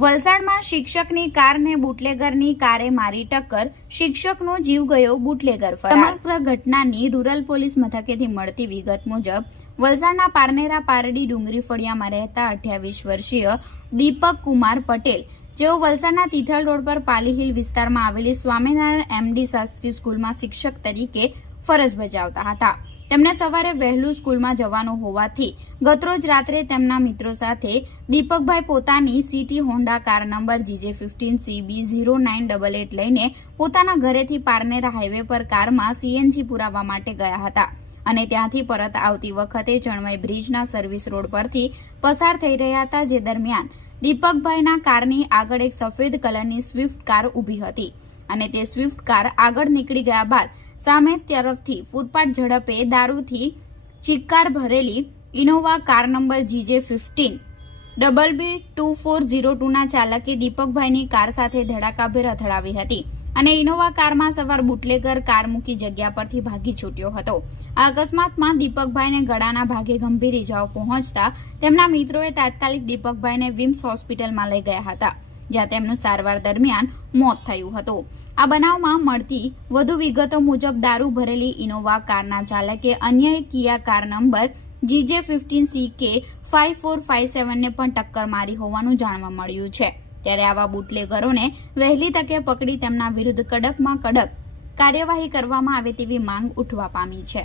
વલસાડમાં શિક્ષકની કારને બુટલેગરની કારે મારી ટક્કર, શિક્ષકનો જીવ ગયો, બુટલેગર ફરાર। સમગ્ર ઘટનાની રૂરલ પોલીસ મથકેથી મળતી વિગત મુજબ વલસાડના પારનેરા પારડી ડુંગરી ફળિયામાં રહેતા 28 વર્ષીય દીપક કુમાર પટેલ, જેઓ વલસાડના તિથલ રોડ પર પાલી હિલ વિસ્તારમાં આવેલી સ્વામિનારાયણ એમડી શાસ્ત્રી સ્કૂલમાં શિક્ષક તરીકે ફરજ બજાવતા હતા। તેમને સવારે વહેલું સ્કૂલમાં જવાનું હોવાથી ગતરોજ રાત્રે તેમના મિત્રો સાથે દીપકભાઈ પોતાની city Honda car number GJ15CB0988 લઈને પોતાના ઘરેથી પારનેરા હાઈવે પર કારમાં CNG પુરાવવા માટે ગયા હતા અને ત્યાંથી પરત આવતી વખતે ચણવાઈ બ્રિજના સર્વિસ રોડ પરથી પસાર થઈ રહ્યા હતા। જે દરમિયાન દીપકભાઈના કારની આગળ એક સફેદ કલરની સ્વિફ્ટ કાર ઊભી હતી અને તે સ્વિફ્ટ કાર આગળ નીકળી ગયા બાદ સામે તરફથી ફૂટપાથ ઝડપે દારૂથી ચિક્કાર ભરેલી ઇનોવા કાર નંબર GJ15BB2402ના ચાલકે દીપકભાઈની કાર સાથે ધડાકાભેર અથડાવી હતી અને ઇનોવા કારમાં સવાર બુટલેગર કાર મૂકી જગ્યા પરથી ભાગી છૂટ્યો હતો। આ અકસ્માતમાં દીપકભાઈને ગળાના ભાગે ગંભીર ઇજાઓ પહોંચતા તેમના મિત્રોએ તાત્કાલિક દીપકભાઈને વિમ્સ હોસ્પિટલમાં લઈ ગયા હતા, જ્યાં તેમનું સારવાર દરમિયાન મોત થયું હતું। આ બનાવમાં મળતી વધુ વિગતો મુજબ દારૂ ભરેલી ઇનોવા કારના ચાલકે અન્ય એક કિયા કાર નંબર GJ15CK5457ને પણ ટક્કર મારી હોવાનું જાણવા મળ્યું છે। ત્યારે આવા બુટલેગરોને વહેલી તકે પકડી તેમના વિરુદ્ધ કડકમાં કડક કાર્યવાહી કરવામાં આવે તેવી માંગ ઉઠવા પામી છે।